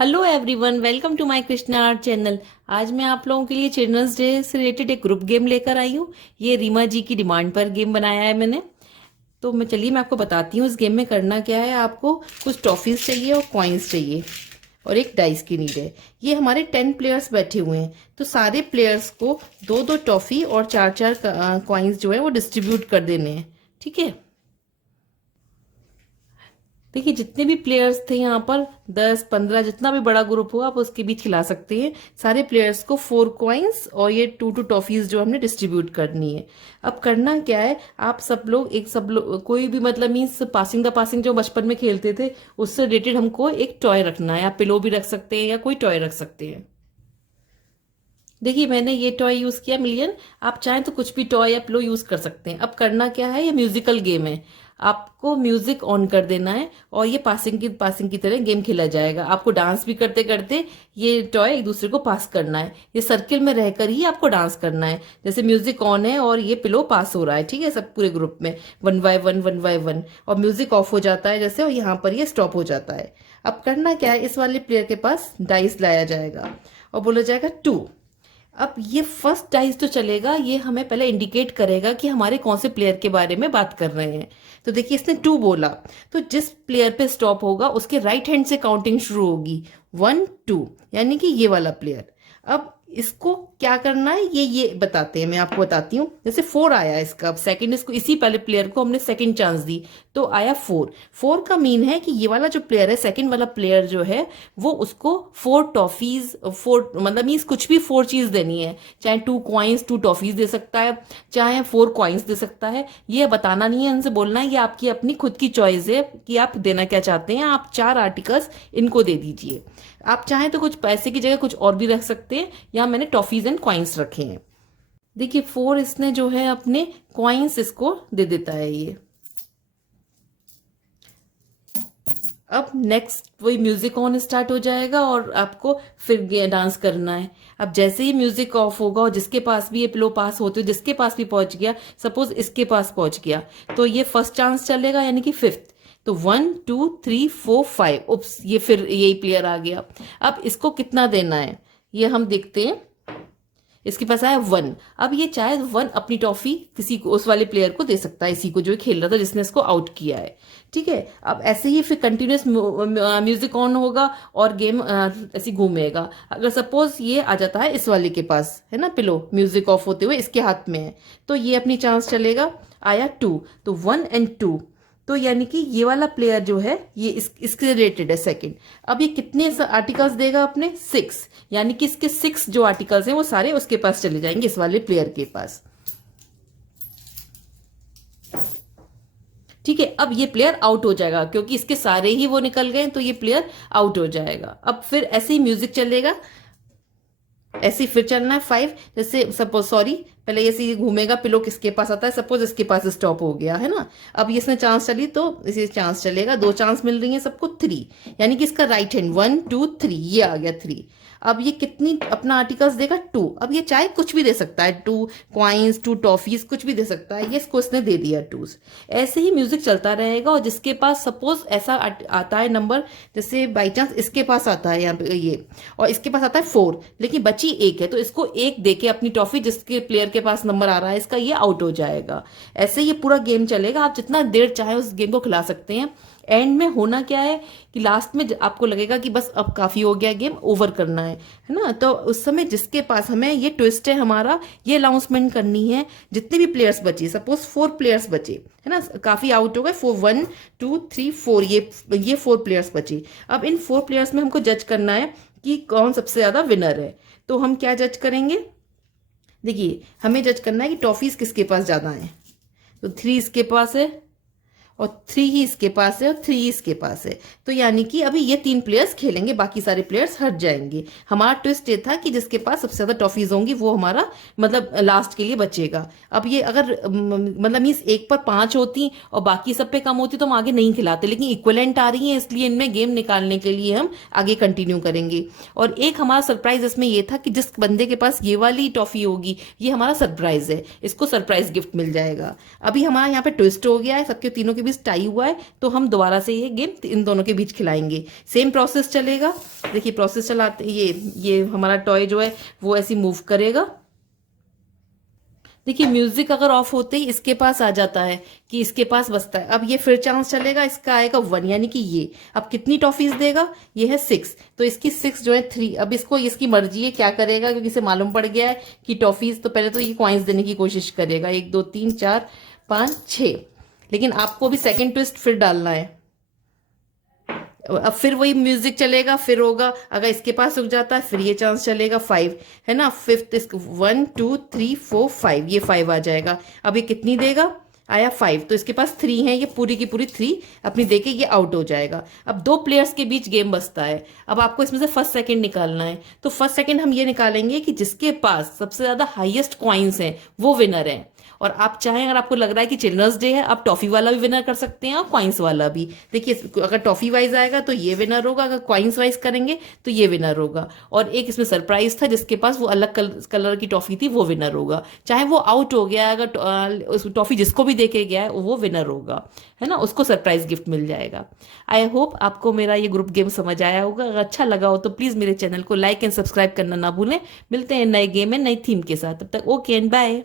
Hello everyone, welcome to my Krishna art channel. आज मैं आप लोगों के लिए चिल्ड्रंस डे से रिलेटेड एक ग्रुप गेम लेकर आई हूँ। ये रीमा जी की डिमांड पर गेम बनाया है मैंने। तो मैं आपको बताती हूँ इस गेम में करना क्या है। आपको कुछ टॉफीज चाहिए और कॉइन्स चाहिए और एक डाइस की नीड है। ये हमारे 10 प्लेयर्स बैठे हुए हैं, तो सारे प्लेयर्स को दो दो टॉफी और चार चार कॉइन्स जो है वो डिस्ट्रीब्यूट कर देने हैं। ठीक है, देखिए जितने भी प्लेयर्स थे यहाँ पर 10-15 जितना भी बड़ा ग्रुप हो आप उसके बीच खिला सकते हैं। सारे प्लेयर्स को 4 कॉइन्स और ये 2 टॉफीज जो हमने डिस्ट्रीब्यूट करनी है। अब करना क्या है, आप सब लोग कोई भी मतलब मीन्स पासिंग द पासिंग जो बचपन में खेलते थे उससे रिलेटेड हमको एक टॉय रखना है। आप पिलो भी रख सकते हैं या कोई टॉय रख सकते हैं। देखिए मैंने ये टॉय यूज किया मिलियन। आप चाहें तो कुछ भी टॉय या पिलो यूज कर सकते हैं। अब करना क्या है, ये म्यूजिकल गेम है। आपको म्यूजिक ऑन कर देना है और ये पासिंग की तरह गेम खेला जाएगा। आपको डांस भी करते करते ये टॉय एक दूसरे को पास करना है। ये सर्किल में रहकर ही आपको डांस करना है। जैसे म्यूजिक ऑन है और ये पिलो पास हो रहा है, ठीक है, सब पूरे ग्रुप में 1 बाय 1 और म्यूजिक ऑफ हो जाता है जैसे, और यहाँ पर ये स्टॉप हो जाता है। अब करना क्या है, इस वाले प्लेयर के पास डाइस लाया जाएगा और बोला जाएगा 2। अब ये फर्स्ट डाइस जो चलेगा ये हमें पहले इंडिकेट करेगा कि हमारे कौन से प्लेयर के बारे में बात कर रहे हैं। तो देखिए इसने 2 बोला, तो जिस प्लेयर पे स्टॉप होगा उसके राइट हैंड से काउंटिंग शुरू होगी 1-2, यानी कि ये वाला प्लेयर। अब इसको क्या करना है ये बताते हैं, मैं आपको बताती हूँ। जैसे 4 आया इसका, अब सेकंड इसको इसी पहले प्लेयर को हमने सेकंड चांस दी तो आया 4। का मीन है कि ये वाला जो प्लेयर है, सेकंड वाला प्लेयर जो है वो उसको 4 टॉफीज, 4 मतलब मीन्स कुछ भी 4 चीज देनी है। चाहे 2 कॉइन्स 2 टॉफीज दे सकता है, चाहे 4 कॉइन्स दे सकता है। ये बताना नहीं है, इनसे बोलना है ये आपकी अपनी खुद की चॉइस है कि आप देना क्या चाहते हैं। आप 4 आर्टिकल्स इनको दे दीजिए। आप चाहें तो कुछ पैसे की जगह कुछ और भी रख सकते हैं। यहाँ मैंने टॉफीज एंड कॉइन्स रखे हैं। देखिए 4 इसने जो है अपने कॉइन्स इसको दे देता है ये। अब नेक्स्ट वही म्यूजिक ऑन स्टार्ट हो जाएगा और आपको फिर डांस करना है। अब जैसे ही म्यूजिक ऑफ होगा और जिसके पास भी ये पिलो पास होते हो, जिसके पास भी पहुंच गया, सपोज इसके पास पहुंच गया, तो ये फर्स्ट चांस चलेगा यानी कि 5th। तो 1 2 3 4 5, उप्स ये फिर यही प्लेयर आ गया। अब इसको कितना देना है ये हम देखते हैं। इसके पास आया 1। अब ये चाहे 1 अपनी टॉफी किसी को, उस वाले प्लेयर को दे सकता है, इसी को जो खेल रहा था जिसने इसको आउट किया है। ठीक है, अब ऐसे ही फिर कंटिन्यूस म्यूजिक ऑन होगा और गेम ऐसे घूमेगा। अगर सपोज ये आ जाता है इस वाले के पास, है ना, पिलो म्यूजिक ऑफ होते हुए इसके हाथ में है, तो ये अपनी चांस चलेगा। आया 2, तो 1 और 2, तो यानी कि ये वाला प्लेयर जो है ये इसके रिलेटेड है सेकंड। अब ये कितने आर्टिकल्स देगा अपने 6, यानी कि इसके 6 जो आर्टिकल्स हैं वो सारे उसके पास चले जाएंगे, इस वाले प्लेयर के पास। ठीक है, अब ये प्लेयर आउट हो जाएगा क्योंकि इसके सारे ही वो निकल गए, तो ये प्लेयर आउट हो जाएगा। अब फिर ऐसे ही म्यूजिक चलेगा, ऐसे ही फिर चलना है 5। जैसे सपोज, सॉरी, पहले ऐसे घूमेगा, पिलो किसके पास आता है, सपोज इसके पास स्टॉप हो गया है ना। अब ये इसने चांस चली तो इसे चांस चलेगा, 2 चांस मिल रही है सबको 3, यानी कि इसका राइट हैंड 1 2 3, ये आ गया 3। अब ये कितनी अपना आर्टिकल्स देगा 2। अब ये चाहे कुछ भी दे सकता है, 2 कॉइन्स 2 टॉफीज कुछ भी दे सकता है। ये इसको इसने दे दिया 2। ऐसे ही म्यूजिक चलता रहेगा और जिसके पास सपोज ऐसा आता है नंबर, जैसे बाई चांस इसके पास आता है यहाँ पे ये, और इसके पास आता है 4 लेकिन बची 1 है, तो इसको 1 देके अपनी टॉफी जिसके प्लेयर के पास नंबर आ रहा है इसका, ये आउट हो जाएगा। ऐसे ये पूरा गेम चलेगा। आप जितना देर चाहे उस गेम को खिला सकते हैं। एंड में होना क्या है कि लास्ट में आपको लगेगा कि बस अब काफी हो गया, गेम ओवर करना है ना, तो उस समय जिसके पास, हमें ये ट्विस्ट है हमारा, ये अनाउंसमेंट करनी है जितने भी प्लेयर्स बचे, सपोज 4 प्लेयर्स बचे है ना, काफी आउट हो गए, 1 2 3 4, ये 4 प्लेयर्स बचे। अब इन 4 प्लेयर्स में हमको जज करना है कि कौन सबसे ज्यादा विनर है। तो हम क्या जज करेंगे, देखिए हमें जज करना है कि टॉफीज किसके पास ज्यादा है। तो 3 इसके पास है और 3 ही इसके पास है और 3 इसके पास है, तो यानी कि अभी ये 3 प्लेयर्स खेलेंगे, बाकी सारे प्लेयर्स हट जाएंगे। हमारा ट्विस्ट ये था कि जिसके पास सबसे ज्यादा टॉफीज होंगी वो हमारा मतलब लास्ट के लिए बचेगा। अब ये अगर मतलब मीन्स 1 पर 5 होती और बाकी सब पे कम होती तो हम आगे नहीं खिलाते, लेकिन इक्वलेंट आ रही है इसलिए इनमें गेम निकालने के लिए हम आगे कंटिन्यू करेंगे। और एक हमारा सरप्राइज इसमें ये था कि जिस बंदे के पास ये वाली टॉफी होगी ये हमारा सरप्राइज है, इसको सरप्राइज गिफ्ट मिल जाएगा। अभी हमारा यहाँ पे ट्विस्ट हो गया है, सबके तीनों के बीच टाई हुआ है तो हम दोबारा से ये गेम इन दोनों के बीच खिलाएंगे। सेम प्रोसेस चलेगा। देखिए प्रोसेस चलाते ये हमारा टॉय जो है वो ऐसे मूव करेगा। देखिए म्यूजिक अगर ऑफ होते ही इसके पास आ जाता है कि इसके पास बचता है। अब ये फिर चांस चलेगा, इसका आएगा 1, यानी कि ये अब कितनी टॉफीज देगा, ये है 6, तो इसकी 6 जो है 3। अब इसको इसकी मर्जी है क्या करेगा, क्योंकि इसे मालूम पड़ गया है कि टॉफीज, तो पहले तो ये कॉइन्स देने की कोशिश करेगा, 1 2 3 4 5 6। लेकिन आपको भी सेकेंड ट्विस्ट फिर डालना है। अब फिर वही म्यूजिक चलेगा, फिर होगा अगर इसके पास रुक जाता है फिर ये चांस चलेगा 5, है ना। फिफ्थ, 1 2 3 4 5, ये 5 आ जाएगा। अब ये कितनी देगा, आया 5, तो इसके पास 3 है, ये पूरी की पूरी 3 अपनी देके ये आउट हो जाएगा। अब 2 प्लेयर्स के बीच गेम बचता है। अब आपको इसमें से फर्स्ट सेकंड निकालना है। तो फर्स्ट सेकंड हम ये निकालेंगे कि जिसके पास सबसे ज्यादा हाईएस्ट कॉइन्स हैं वो विनर है। और आप चाहें, अगर आपको लग रहा है कि चिल्ड्रंस डे है, आप टॉफी वाला भी विनर कर सकते हैं और कॉइन्स वाला भी। देखिए अगर टॉफी वाइज आएगा तो ये विनर होगा, अगर कॉइन्स वाइज करेंगे तो ये विनर होगा। और एक इसमें सरप्राइज था, जिसके पास वो अलग कलर की टॉफी थी वो विनर होगा। चाहे वो आउट हो गया, अगर उस टॉफी जिसको भी देके गया है वो विनर होगा, है ना, उसको सरप्राइज गिफ्ट मिल जाएगा। आई होप आपको मेरा ये ग्रुप गेम समझ आया होगा। अगर अच्छा लगा हो तो प्लीज मेरे चैनल को लाइक एंड सब्सक्राइब करना ना भूलें। मिलते हैं नए गेम में नई थीम के साथ, तब तक ओके एंड बाय।